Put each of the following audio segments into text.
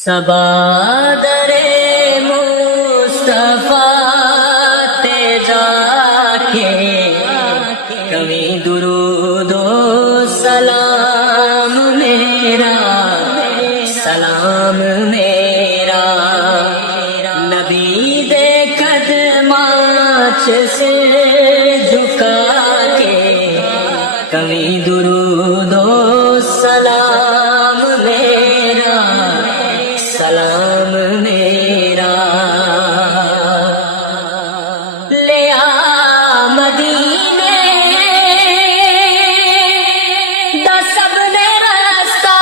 صبا درے مصطفیٰ تے جا کے کبھی درود و سلام میرا نبی دے قدماں سے جھکا کے کبھی درود و سلام میرا لے آ مدینے دا سب نے رستہ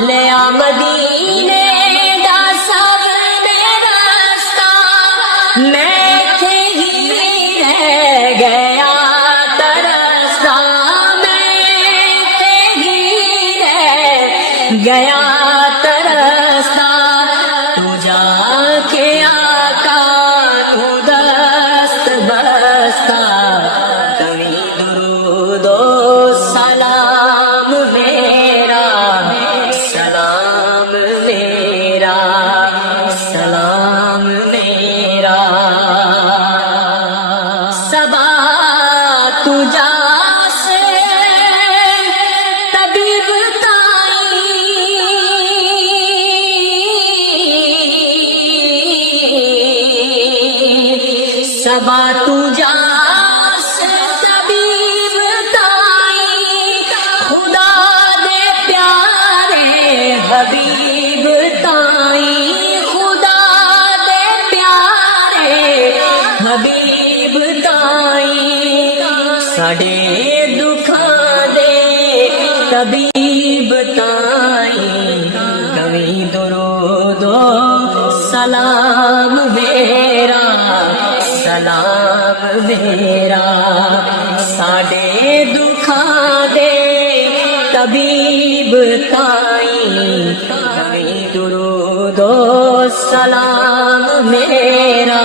لے آ مدینے دا سب نے رستہ میں تھے ہی رہ گیا گیا ترستا تو جا کے آقا تو دست بستا کبھی درود و سلام میرا صبا تو جا صبا تو جا سے طبیب تائی خدا دے پیارے حبیب تائی خدا دے پیارے حبیب تائی ساڈے دکھاں دے طبیب تائی کبھی درود و سلام میرا ساڈے دکھاں دے طبیب تائی کبھی درود و سلام میرا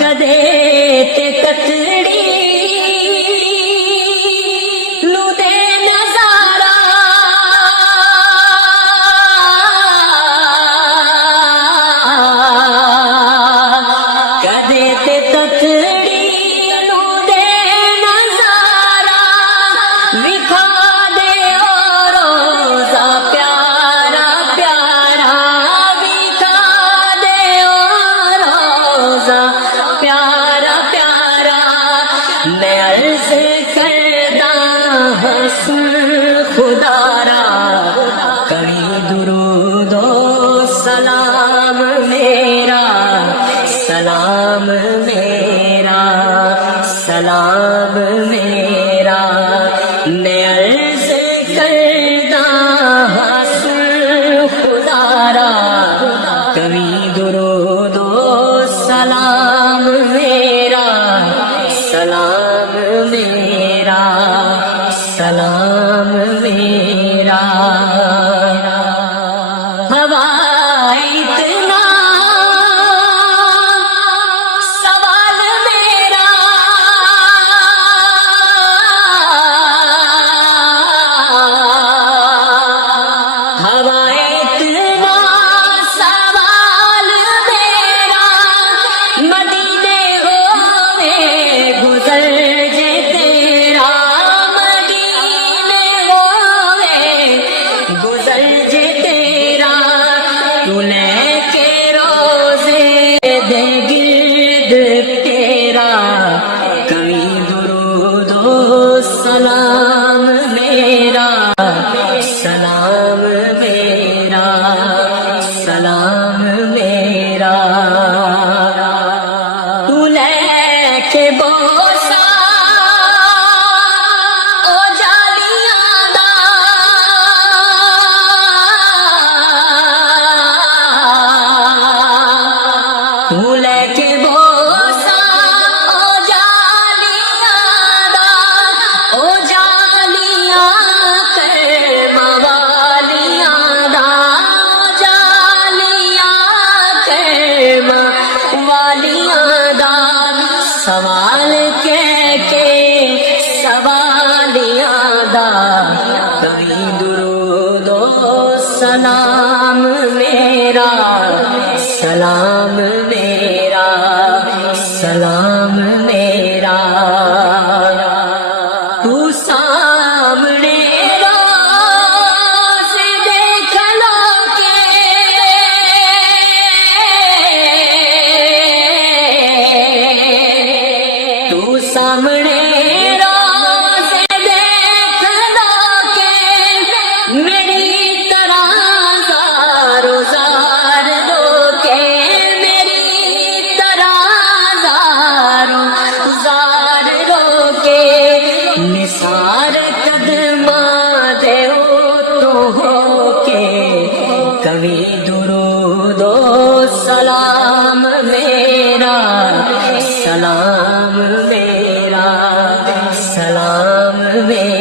کدے تے کتڑی میں عرض کردہ حسن خدا را کبھی درود و سلام میرا میں عرض کردہ حسن خدا را کبھی درود و سلام میرا ہوا اتنا سوال میرا ہوا اتنا سوال میرا مدینے ہوئے گزر جے تیرا مدینے ہوئے گزر جے تیرا تو لے کے روزے دے گرد تیرا کبھی درود و سلام میرا تو لے کے بوسا او جالیاں دا سوال کے سوالیاں دا کبھی درود و سلام میرا سلام میرا سلام میرا تو سامنے روز دیکھ لو کہ تو سامنے روز دیکھ لو کہ میری طرح زارو زار دو کہ میری طرح زارو زار دو کہ نثار قدماں دے تو ہو کے کبھی درود و سلام میرا سلام میرا سلام میرا